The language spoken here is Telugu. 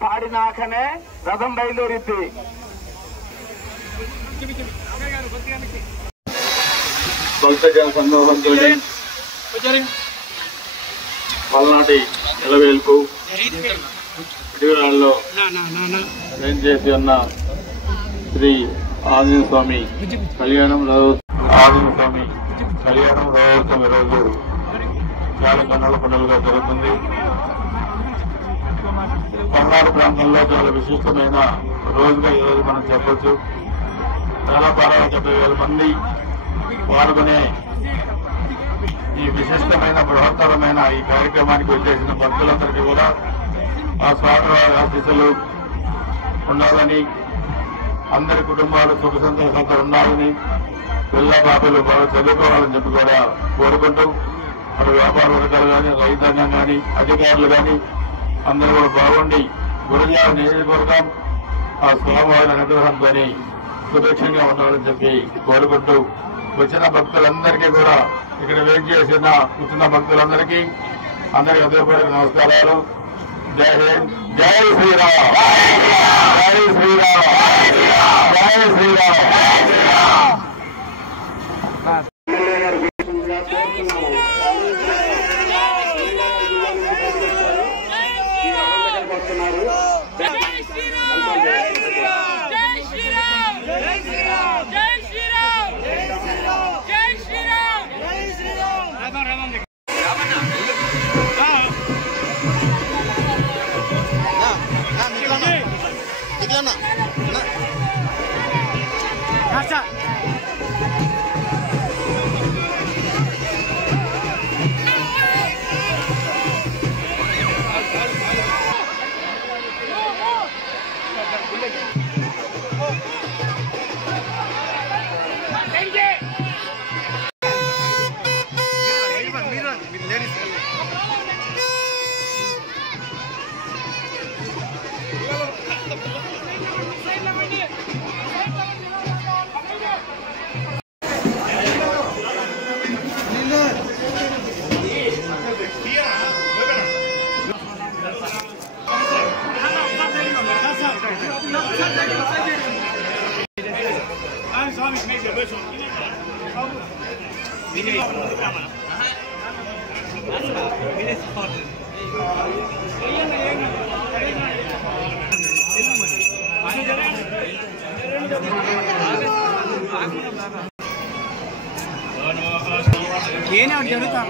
పాడినాకనే రథం బయలుదేరిద్ది. భక్తజన సందోహంతో పల్నాటి నిలవేల్పు విడివరాల్లో ఏం చేసి ఉన్న శ్రీ ఆంజనేయ స్వామి కళ్యాణం రథోత్సవం ఈరోజు చాలా కన్నుల పండుగగా జరుగుతుంది. పల్నాడు ప్రాంతంలో చాలా విశిష్టమైన రోజుగా ఈరోజు మనం చెప్పొచ్చు. చాలా 70,000 మంది పాల్గొనే ఈ విశిష్టమైన బృహత్తరమైన ఈ కార్యక్రమానికి వచ్చేసిన భక్తులందరికీ కూడా ఆ స్వామివారి ఆశీస్సులు ఉండాలని, అందరి కుటుంబాలు సుఖ సంతోషంతో ఉండాలని, పిల్ల బాబులు బాగా చదువుకోవాలని చెప్పి కూడా కోరుకుంటూ అటు వ్యాపార వర్గాలు కానీ, రైతాంగం కానీ, అధికారులు కానీ అందరూ కూడా బాగుండి గురజాల నియోజకవర్గం ఆ స్వామివారి అనుగ్రహంతో సుభిక్షంగా ఉండాలని చెప్పి కోరుకుంటూ వచ్చిన భక్తులందరికీ కూడా ఇక్కడ వెయిట్ చేసిన కూర్చున్న భక్తులందరికీ అందరికీ హృదయపూర్వక నమస్కారాలు. జై హింద్, జై శ్రీరామ్, జై శ్రీరామ్, జై శ్రీరామ్. జరుగుతా